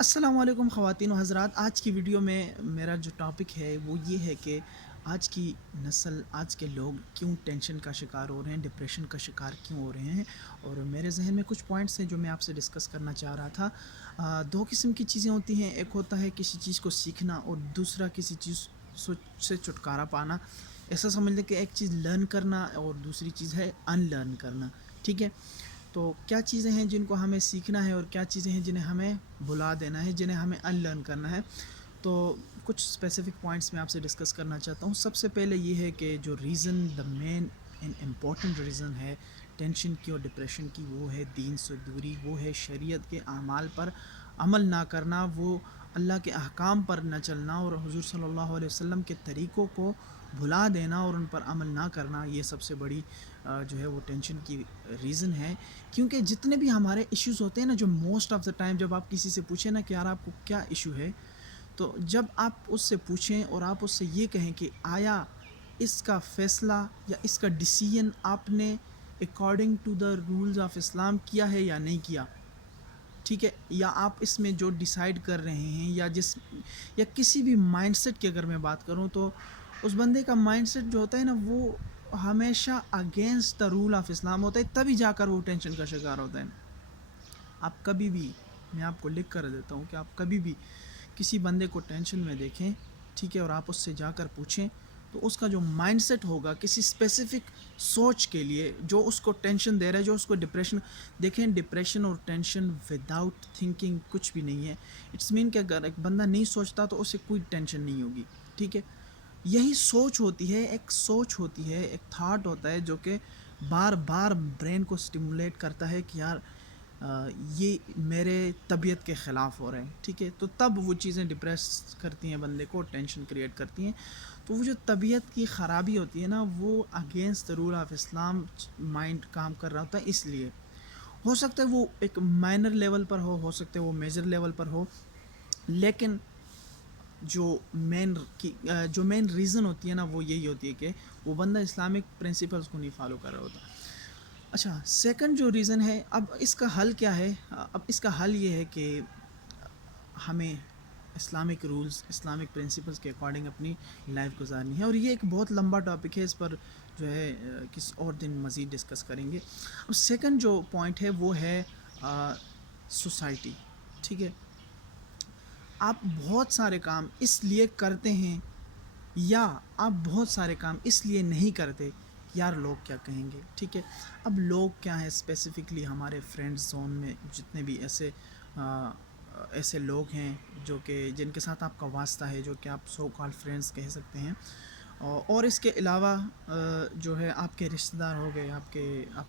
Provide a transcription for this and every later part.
السلام علیکم خواتین و حضرات، آج کی ویڈیو میں میرا جو ٹاپک ہے وہ یہ ہے کہ آج کی نسل، آج کے لوگ کیوں ٹینشن کا شکار ہو رہے ہیں، ڈپریشن کا شکار کیوں ہو رہے ہیں۔ اور میرے ذہن میں کچھ پوائنٹس ہیں جو میں آپ سے ڈسکس کرنا چاہ رہا تھا۔ دو قسم کی چیزیں ہوتی ہیں، ایک ہوتا ہے کسی چیز کو سیکھنا اور دوسرا کسی چیز سے چھٹکارا پانا۔ ایسا سمجھ لیں کہ ایک چیز لرن کرنا اور دوسری چیز ہے ان لرن کرنا، ٹھیک ہے۔ تو کیا چیزیں ہیں جن کو ہمیں سیکھنا ہے اور کیا چیزیں ہیں جنہیں ہمیں بھلا دینا ہے، جنہیں ہمیں ان لرن کرنا ہے۔ تو کچھ اسپیسیفک پوائنٹس میں آپ سے ڈسکس کرنا چاہتا ہوں۔ سب سے پہلے یہ ہے کہ جو reason, the main and important reason ہے ٹینشن کی اور ڈپریشن کی، وہ ہے دین سے دوری، وہ ہے شریعت کے اعمال پر عمل نہ کرنا، وہ اللہ کے احکام پر نہ چلنا اور حضور صلی اللہ علیہ وسلم کے طریقوں کو بھلا دینا اور ان پر عمل نہ کرنا۔ یہ سب سے بڑی جو ہے وہ ٹینشن کی ریزن ہے۔ کیونکہ جتنے بھی ہمارے ایشوز ہوتے ہیں نا، جو موسٹ آف دا ٹائم جب آپ کسی سے پوچھیں نا کہ یار آپ کو کیا ایشو ہے، تو جب آپ اس سے پوچھیں اور آپ اس سے یہ کہیں کہ آیا اس کا فیصلہ یا اس کا ڈیسیژن آپ نے according to the rules of Islam کیا ہے یا نہیں کیا، ٹھیک ہے، یا آپ اس میں جو ڈیسائیڈ کر رہے ہیں یا کسی بھی مائنڈ سیٹ کی اگر میں بات کروں تو اس بندے کا مائنڈ سیٹ جو ہوتا ہے نا وہ ہمیشہ اگینسٹ دا رول آف اسلام ہوتا ہے، تبھی جا کر وہ ٹینشن کا شکار ہوتا ہے۔ آپ کبھی بھی، میں آپ کو لکھ کر دیتا ہوں کہ آپ کبھی بھی کسی بندے کو ٹینشن میں دیکھیں، ٹھیک ہے، اور آپ اس سے جا کر پوچھیں تو اس کا جو مائنڈ سیٹ ہوگا کسی اسپیسیفک سوچ کے لیے جو اس کو ٹینشن دے رہا ہے، جو اس کو ڈپریشن، دیکھیں ڈپریشن اور ٹینشن وداؤٹ تھنکنگ کچھ بھی نہیں ہے۔ اٹس مین کہ اگر ایک بندہ نہیں سوچتا تو اسے کوئی ٹینشن نہیں ہوگی، ٹھیک ہے۔ یہی سوچ ہوتی ہے، ایک سوچ ہوتی ہے، ایک تھاٹ ہوتا ہے جو کہ بار بار برین کو سٹیمولیٹ کرتا ہے کہ یار یہ میرے طبیعت کے خلاف ہو رہے ہیں، ٹھیک ہے، تو تب وہ چیزیں ڈپریس کرتی ہیں بندے کو، ٹینشن کریٹ کرتی ہیں۔ تو وہ جو طبیعت کی خرابی ہوتی ہے نا، وہ against the rule of Islam mind کام کر رہا ہوتا ہے۔ اس لیے ہو سکتا ہے وہ ایک مائنر لیول پر ہو سکتا ہے وہ میجر لیول پر ہو، لیکن جو مین ریزن ہوتی ہے نا وہ یہی ہوتی ہے کہ وہ بندہ اسلامک پرنسپلز کو نہیں فالو کر رہا ہوتا۔ اچھا، سیکنڈ جو ریزن ہے، اب اس کا حل کیا ہے؟ اب اس کا حل یہ ہے کہ ہمیں اسلامک رولز، اسلامک پرنسپلز کے اکارڈنگ اپنی لائف گزارنی ہے، اور یہ ایک بہت لمبا ٹاپک ہے، اس پر جو ہے کسی اور دن مزید ڈسکس کریں گے۔ اب سیکنڈ جو پوائنٹ ہے وہ ہے سوسائٹی، ٹھیک ہے۔ آپ بہت سارے کام اس لیے کرتے ہیں یا آپ بہت سارے کام اس لیے نہیں کرتے یار لوگ کیا کہیں گے، ٹھیک ہے۔ اب لوگ کیا ہے، اسپیسیفکلی ہمارے فرینڈ زون میں جتنے بھی ایسے لوگ ہیں جو کہ جن کے ساتھ آپ کا واسطہ ہے، جو کہ آپ سو کال فرینڈز کہہ سکتے ہیں، اور اس کے علاوہ جو ہے آپ کے رشتہ دار ہو گئے، آپ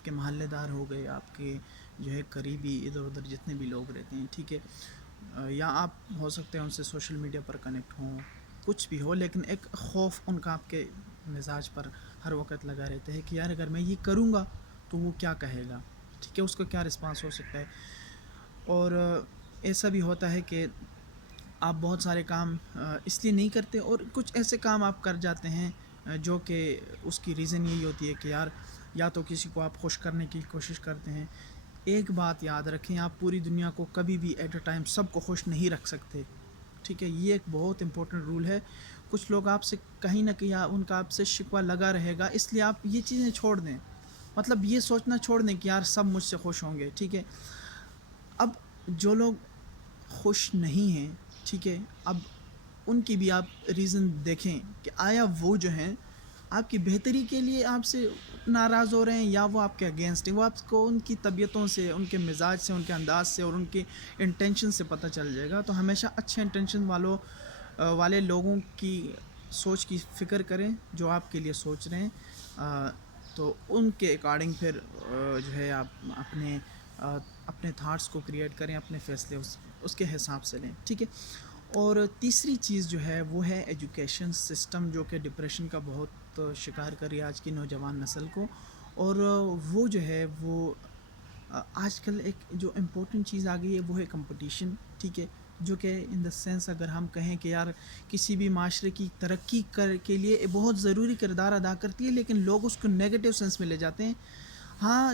کے محلے دار ہو گئے، آپ کے جو ہے قریبی ادھر ادھر جتنے بھی لوگ رہتے ہیں، ٹھیک ہے، یا آپ ہو سکتے ہیں ان سے سوشل میڈیا پر کنیکٹ ہوں، کچھ بھی ہو، لیکن ایک خوف ان کا آپ کے مزاج پر ہر وقت لگا رہتا ہے کہ یار اگر میں یہ کروں گا تو وہ کیا کہے گا، ٹھیک ہے، اس کا کیا رسپانس ہو سکتا ہے۔ اور ایسا بھی ہوتا ہے کہ آپ بہت سارے کام اس لیے نہیں کرتے، اور کچھ ایسے کام آپ کر جاتے ہیں جو کہ اس کی ریزن یہی ہوتی ہے کہ یار یا تو کسی کو آپ خوش کرنے کی کوشش کرتے ہیں۔ ایک بات یاد رکھیں، آپ پوری دنیا کو کبھی بھی ایٹ اے ٹائم سب کو خوش نہیں رکھ سکتے، ٹھیک ہے، یہ ایک بہت امپورٹنٹ رول ہے۔ کچھ لوگ آپ سے کہیں نہ کہیں ان کا آپ سے شکوہ لگا رہے گا، اس لیے آپ یہ چیزیں چھوڑ دیں، مطلب یہ سوچنا چھوڑ دیں کہ یار سب مجھ سے خوش ہوں گے، ٹھیک ہے۔ اب جو لوگ خوش نہیں ہیں، ٹھیک ہے، اب ان کی بھی آپ ریزن دیکھیں کہ آیا وہ جو ہیں آپ کی بہتری کے لیے آپ سے ناراض ہو رہے ہیں یا وہ آپ کے اگینسٹ ہیں۔ وہ آپ کو ان کی طبیعتوں سے، ان کے مزاج سے، ان کے انداز سے اور ان کے انٹینشن سے پتہ چل جائے گا۔ تو ہمیشہ اچھے انٹینشن والے لوگوں کی سوچ کی فکر کریں جو آپ کے لیے سوچ رہے ہیں، تو ان کے اکارڈنگ پھر جو ہے آپ اپنے تھاٹس کو کریٹ کریں، اپنے فیصلے اس کے حساب سے لیں، ٹھیک ہے۔ اور تیسری چیز جو ہے وہ ہے ایجوکیشن سسٹم، جو کہ ڈپریشن کا بہت شکار کر رہی ہے آج کی نوجوان نسل کو۔ اور وہ جو ہے وہ آج کل ایک جو امپورٹنٹ چیز آ گئی ہے وہ ہے کمپٹیشن، ٹھیک ہے، جو کہ ان دا سینس اگر ہم کہیں کہ یار کسی بھی معاشرے کی ترقی کے لیے بہت ضروری کردار ادا کرتی ہے، لیکن لوگ اس کو نیگیٹو سینس میں لے جاتے ہیں۔ ہاں،